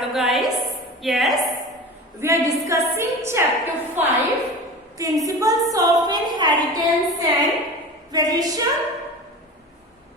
Hello guys. Yes, we are discussing chapter 5, principles of inheritance and variation.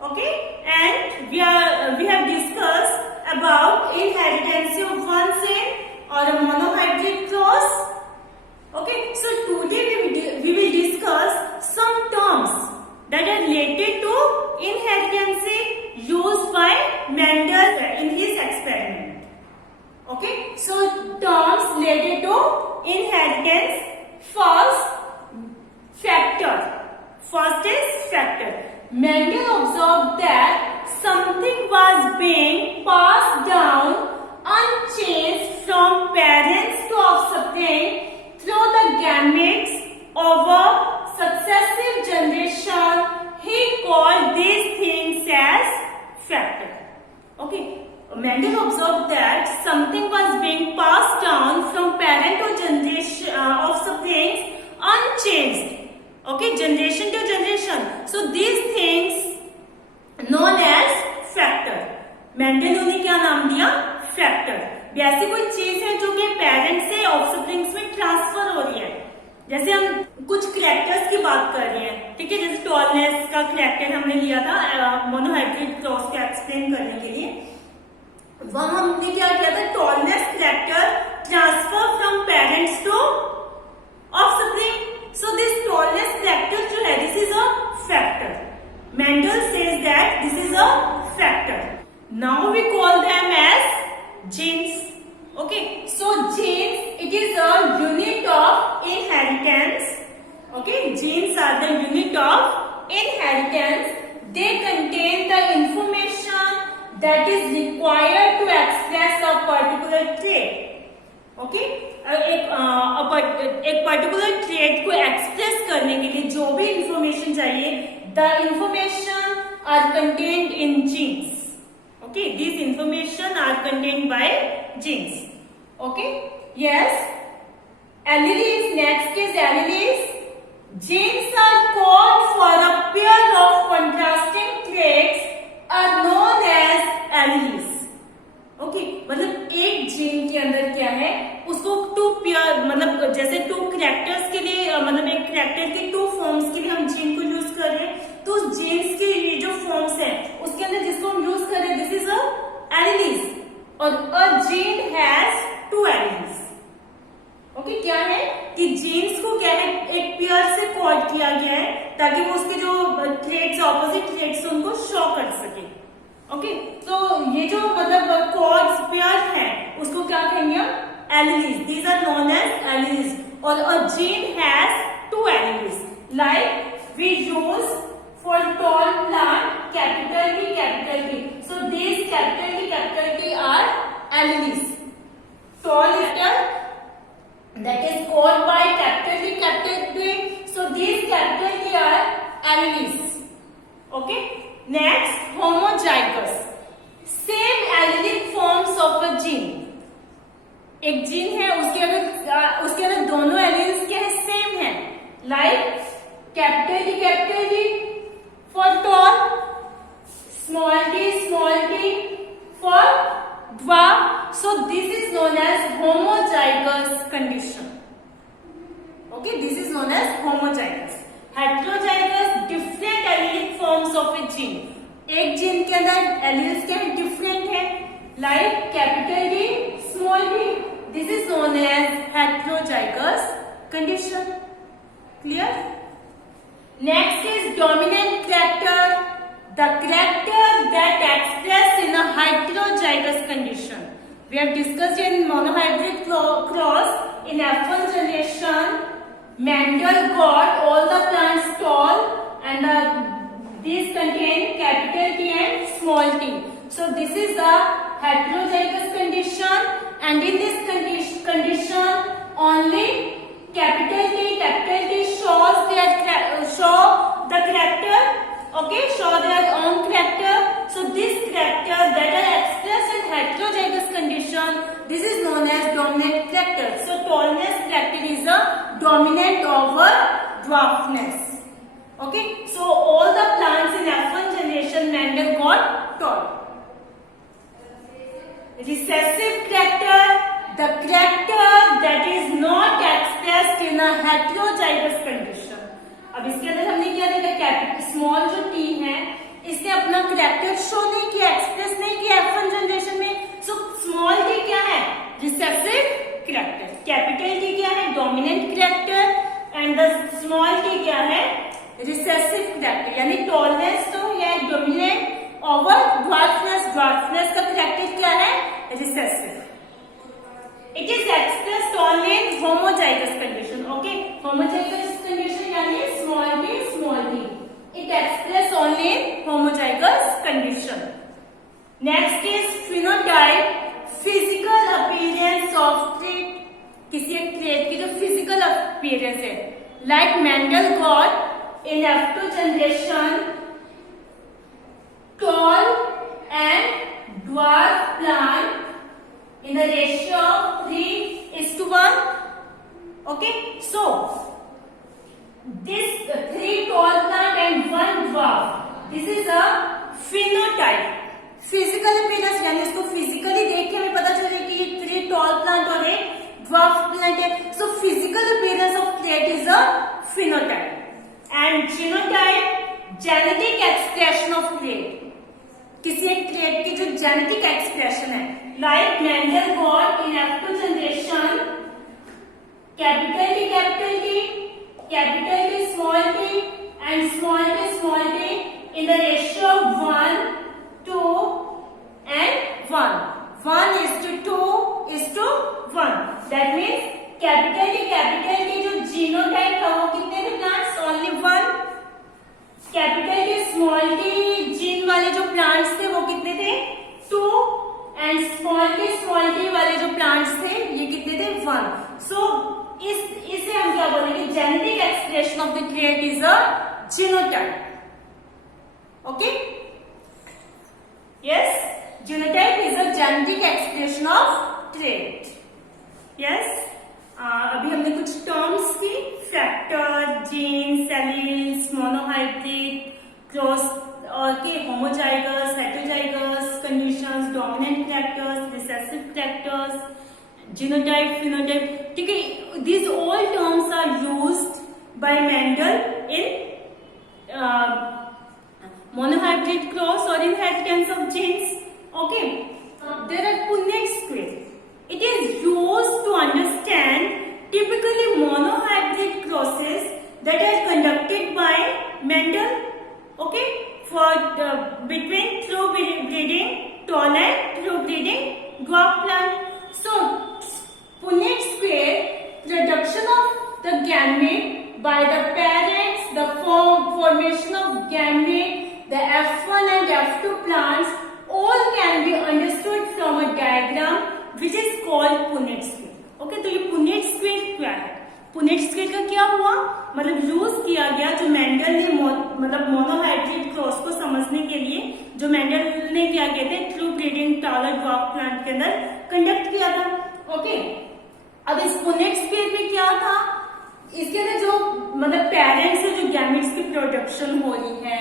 Okay, and we have discussed about inheritance of one chain or a monohybrid cross. Okay, so today we will discuss some terms that are related to inheritance used by Mendel in his experiment. Okay, so terms related to inheritance. First, factor. First is factor. Mendel observed that something was being passed down unchanged from parents to offspring through the gametes of a successive generation. He called these things as factor. Okay. Mendel observed that something was being passed down from parent to generation offspring unchanged. Okay, generation to generation. So these things known as factor. Mendel ने क्या नाम दिया? Factor. ऐसी कोई चीज है जो कि पेरेंट से ऑफस्प्रिंग्स में ट्रांसफर हो रही है. जैसे हम कुछ कैरेक्टर्स की बात कर रहे हैं, ठीक है, जैसे टॉलनेस का कैरेक्टर हमने लिया था मोनोहाइब्रिड क्रॉस को एक्सप्लेन करने के लिए. वहां हमने क्या किया था? Tallness character transfer from parents to offspring. So this tallness character जो है, this is a factor. Mendel says that this is a factor. Now we call them as genes. Okay, so genes it is a unit of inheritance. Okay, genes are the unit of inheritance. They contain the information that is required to express a particular trait. Okay, एक particular trait को express करने के लिए जो भी information चाहिए, the information are contained in genes. Okay, these information are contained by genes. Okay, yes. Alleles, next is alleles. Genes are called for a pair of contrasting traits are known as alleles. Okay, मतलब एक जीन के अंदर क्या है, उसको to pair, मतलब जैसे टू कैरेक्टर्स के लिए, मतलब एक कैरेक्टर के टू फॉर्म्स के लिए हम जीन को यूज कर रहे हैं, तो उस जीन्स के ये जो फॉर्म्स हैं उसके अंदर जिसको हम यूज कर रहे हैं, दिस इज अ alleles. और a gene has two alleles. Okay, क्या है कि जीन्स को क्या है, एक पेयर से कोड किया गया है ताकि वो उसके जो ट्रेट्स, ऑपोजिट ट्रेट्स उनको शो कर सके. ओके, तो ये जो मतलब कोड्स पेयर है उसको क्या कहेंगे हम? Alleles. These are known as alleles. और a gene has two alleles. Like we use for tall plant capital T. So these capital T are alleles. Tall letter that is called by capital T. So these capital T are alleles. Okay. Next, homozygous. Same allelic forms of a gene. एक gene है, उसके अंदर दोनों alleles क्या है? Same है. Like capital T for tall, small t for dwarf. So this is known as homozygous condition. Okay, this is known as homozygous. Heterozygous, different allelic forms of a gene. एक जीन के अंदर alleles क्या different है, like capital D, small t. This is known as heterozygous condition. Clear? Next is dominant character. The character that express in a heterozygous condition. We have discussed in monohybrid cross in F1 generation. Mendel got all the plants tall and these contain capital T and small t. So this is the heterozygous condition, and in this condition only capital T shows the character. Okay, show their own character. So this character that are expressed in heterozygous condition, this is known as dominant character. So tallness character is the dominant over dwarfness. Okay, so all the plants in F1 generation Mendel got tall. Recessive character the character that is not expressed in a heterozygous condition. अब इसके अंदर हमने क्या देखा, small जो T है इसने अपना करेक्टर शो नहीं किया, एक्सप्रेस नहीं किया F1 जनरेशन में. सो स्मॉल टी क्या है, रिसेसिव करेक्टर. कैपिटल टी क्या है, dominant character. And the small T क्या है, रिसेसिव करेक्टर. यानी टॉलनेस तो है डोमिनेंट ओवर ड्वार्फनेस. ड्वार्फनेस का करेक्टर क्या है, recessive. It is expressed only in homozygous condition. Okay, homozygous condition यानी small T. It express only in homozygous condition. Next is phenotype, physical appearance of trait. किसी एक trait की जो physical appearance है, like Mendel got in F2 generation tall and dwarf plant in the ratio of 3:1. Okay, so this 3 tall plant and 1 dwarf, this is a phenotype. Physical appearance यानी इसको physically देख के हमें पता चले कि ये 3 tall plant और एक dwarf plant है. So physical appearance of trait is a phenotype. And genotype, genetic expression of trait. किसी एक trait की जो genetic expression है, like Mendel got in F2 generation capital T, capital T, small t, and small t in the ratio of 1, 2 and 1. 1:2:1. That means capital T जो genotype था वो कितने थे plants, only 1. Capital T small t gene वाले जो plants थे वो कितने थे, 2. एंड स्मॉल t वाले जो प्लांट्स थे ये कितने थे, 1. सो इसे हम क्या बोलेंगे, genetic expression of the trait is a genotype. Okay, yes, genotype is a genetic expression of trait. Yes, अभी हमने कुछ टर्म्स की, factor, genes, alleles, monohybrid, cross और के homozygous, heterozygous conditions, dominant characters, recessive characters, genotype, phenotype. ठीक है, these all terms are used by Mendel in monohybrid cross or inheritance of genes. Okay, there are Punnett square. It is used to understand typically monohybrid crosses that are conducted by Mendel. Okay, for between through breeding tall and through breeding dwarf plant. So Punnett square, production of the gamete by the parents, the formation of gamete, the F1 and F2 plants, all can be understood from a diagram which is called Punnett square. Okay, तो ये Punnett square क्या है? Punnett square का क्या हुआ, मतलब use किया गया जो मेंडल ने मतलब मोनोहाइब्रिड क्रॉस को समझने के लिए जो मेंडल ने क्या कहते हैं through breeding taller dwarf plant के अंदर कंडक्ट किया था. ओके, अब इस पुनेट स्क्वेयर में क्या था, इसके अंदर जो मतलब पेरेंट्स से जो गैमेट्स की प्रोडक्शन हो रही है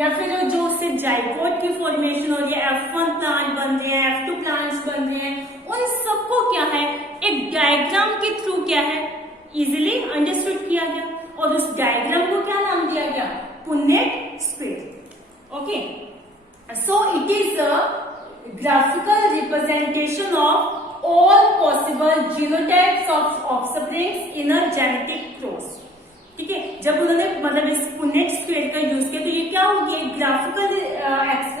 या फिर जो उससे जाइगोट की फॉर्मेशन हो रही है, F1 प्लांट बन रहे हैं, F2 प्लांट्स बन रहे हैं, उन सबको क्या है एक डायग्राम के थ्रू क्या है इजिली अंडरस्टूड किया गया और उस डायग्राम को क्या नाम दिया गया, Punnett square. Okay, so it is a graphical representation of all possible genotypes of offsprings in a genetic cross. ठीक है, जब उन्होंने मतलब इस पुनेट स्क्वेयर का यूज किया तो ये क्या होगी, एक ग्राफिकल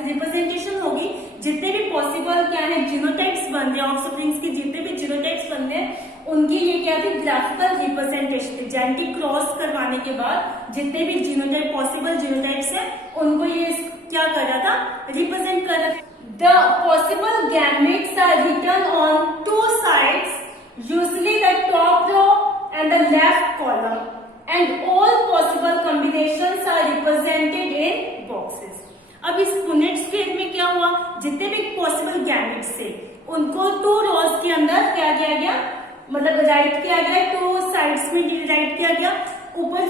रिप्रेजेंटेशन होगी. जितने भी पॉसिबल क्या है जीनोटाइप्स बन रहे हैं, ऑफस्प्रिंग्स के जितने भी जीनोटाइप्स बन रहे हैं उनकी ये क्या थी, ग्राफिकल रिप्रेजेंटेशन थी. जेनेटिक क्रॉस करवाने के बाद जितने भी जीनोटाइप पॉसिबल जीनोटाइप्स हैं उनको ये क्या कर रहा था, रिप्रेजेंट कर रहा था. The possible gametes are written on 2 sides, usually the top row and the left column, and all possible combinations are represented in boxes. अब इस पुनेट स्क्वेयर में क्या हुआ, जितने भी पॉसिबल गैमेट्स थे उनको 2 रोज के अंदर क्या किया गया, मतलब राइट किया गया, 2 साइड्स में राइट किया गया. ऊपर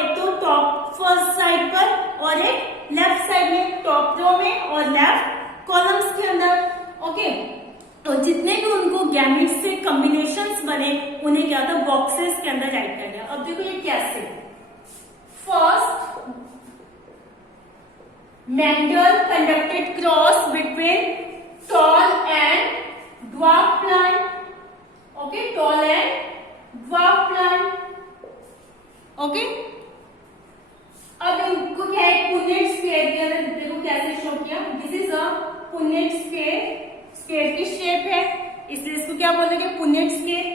एक तो टॉप फर्स्ट साइड पर और एक लेफ्ट साइड में, टॉप रो में और लेफ्ट कॉलम्स के अंदर. ओके, तो जितने भी उनको गैमेट्स से कॉम्बिनेशंस बने उन्हें क्या था, बॉक्सेस के अंदर राइट कर दिया। अब देखो ये कैसे। First, Mendel conducted cross between toll and dwarf plant. Okay, toll and dwarf plant. Okay, अब इनको क्या है, पुनेट स्क्वायर के अंदर देखो कैसे शो किया। This is a Punnett square, square की शेप है, इसलिए इसको क्या बोलेंगे, पुनेट स्क्वायर।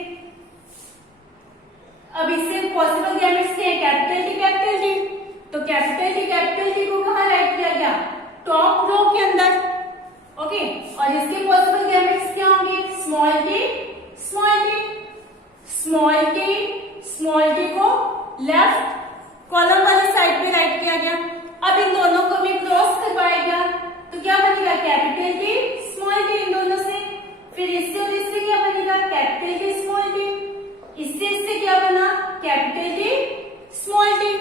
अब इससे पॉसिबल गैमेट्स क्या है, कैपिटल टी कैपिटल टी। तो कैपिटल टी को कहाँ राइट किया गया, टॉप रो के अंदर। ओके, और इसके पॉसिबल गैमेट्स क्या होंगे, small T small T. Small T को लेफ्ट कॉलम वाले साइड पे राइट किया गया। अब इन दोनों को भी क्रॉस करवाया गया, तो क्या बनेगा, कैपिटल टी स्मॉल टी इन दोनों से। फिर इससे और इससे क्या बनेगा, कैपिटल टी स्मॉल टी। इससे क्या बना, कैपिटल टी स्मॉल टी।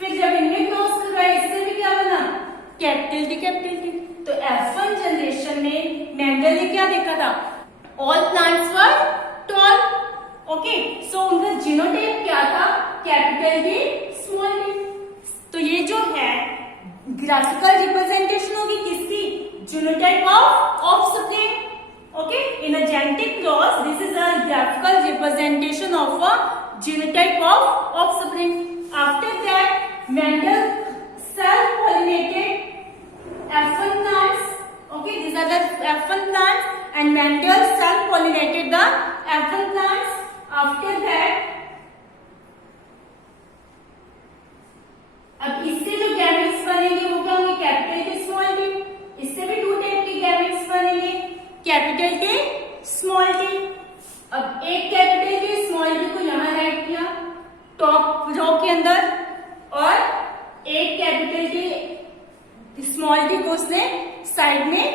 फिर जब इनमें क्रॉस करवाया, इससे भी क्या बना, कैपिटल टी कैपिटल टी। तो F1 जनरेशन में मेंडल ने क्या देखा था, all plants were tall. Okay, so उनका जीनोटाइप क्या था, कैपिटल टी स्मॉल टी। तो ये जो है ग्राफिकल रिप्रेजेंटेशन होगी किसकी, genotype of offspring. Okay, in a genetic cross this is a graphical representation of a genotype of offspring. After that Mendel self pollinated F1 plants. Okay, these are the F1 plants and Mendel self pollinated the F1 plants. After that, अब इससे जो gametes बनेंगे वो क्या होंगे, capital T small T. इससे भी to type के गैमेट्स बनेंगे, कैपिटल टी स्मॉल टी। अब एक कैपिटल टी स्मॉल टी को यहां राइट किया टॉप रो के अंदर, और एक कैपिटल टी स्मॉल टी को उसने साइड में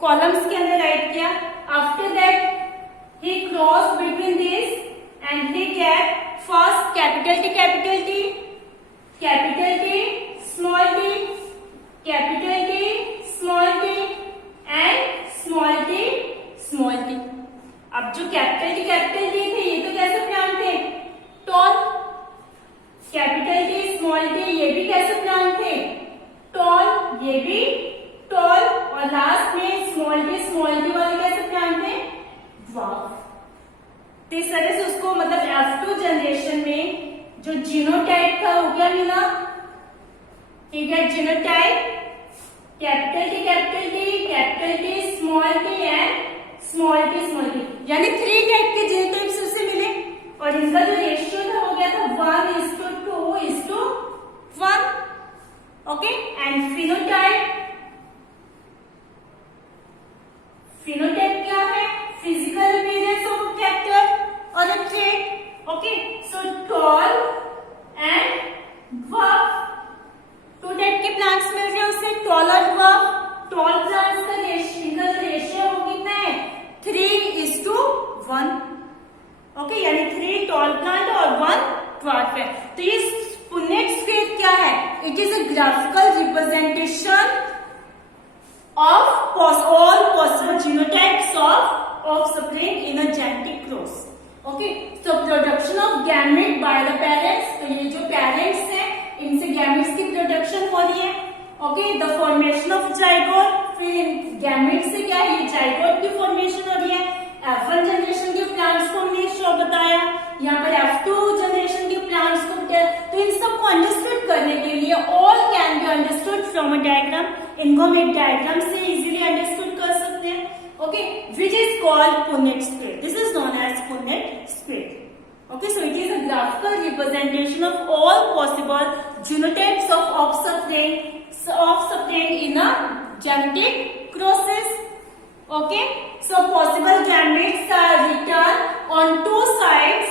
कॉलम्स के अंदर राइट किया। After that he cross between this and he get first capital T capital T, capital T small T, capital T small T and small T small T. अब जो capital T थे ये तो कैसे plant थे, tall. Capital T small T ये भी कैसे प्लांट थे, टॉल, ये भी टॉल। और लास्ट में स्मॉल टी वाले कैसे प्लांट थे, ड्वार्फ। तो इस तरह से उसको मतलब F2 जनरेशन में जो जीनोटाइप था वो क्या मिला, ठीक है, genotype capital T small T and small T, यानी 3 टाइप के जीनोटाइप्स उसे मिले। और इनका जो रेशियो था वो क्या था, 1:2:1। ओके, एंड फिनोटाइप क्या है, physical appearance of a character और a trait. Okay, so tall and dwarf, 2 type के प्लांट्स मिल रहे हैं उससे, टॉल और ड्वार्फ। टॉल प्लांट्स का रेशियो वो कितना है, 3:1। ओके, यानी 3 टॉल प्लांट और 1 ड्वार्फ है। तो ये पुनेट स्क्वायर क्या है, it is a graphical representation of all possible genotypes of offspring in a genetic cross. Okay, so production of gamete by the parents. तो ये जो parents हैं इनसे gametes की production हो रही है। Okay, the formation of zygote, फिर gamete से क्या है, ये zygote की formation हो रही है। F1 जनरेशन के प्लांट्स को हमने शो बताया, यहाँ पर F2 जनरेशन के प्लांट्स को बताया। तो इन सबको अंडरस्टूड करने के लिए all can be understood from a diagram, इनको हम एक डायग्राम से इजीली अंडरस्टूड कर सकते हैं। Okay, which is called Punnett square, this is known as Punnett square. Okay, so it is a graphical representation of all possible genotypes of offspring in a genetic process. Okay, so possible gametes are written on 2 sides,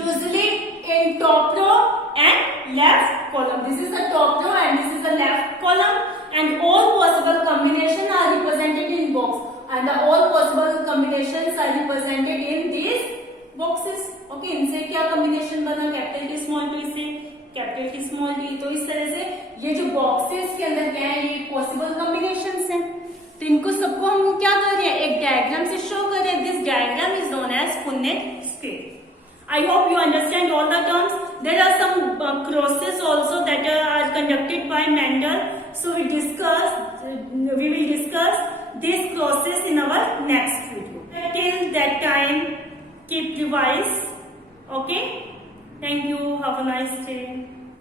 usually in top row and left column. This is the top row and this is the left column, and all possible combinations are represented in box, and the all possible combinations are represented in these boxes. Okay, इनसे क्या combination बना, capital T small T से capital T small T. तो इस तरह से ये जो बॉक्सेस के अंदर क्या है, ये पॉसिबल कॉम्बिनेशंस हैं। तो इनको सबको हम क्या कर रहे हैं, एक diagram से show करें. This diagram is known as Punnett scale. I hope you understand all the terms. There are some crosses also that are conducted by Mendel. So we will discuss these crosses in our next video. Till that time, keep revise. Okay. Thank you. Have a nice day.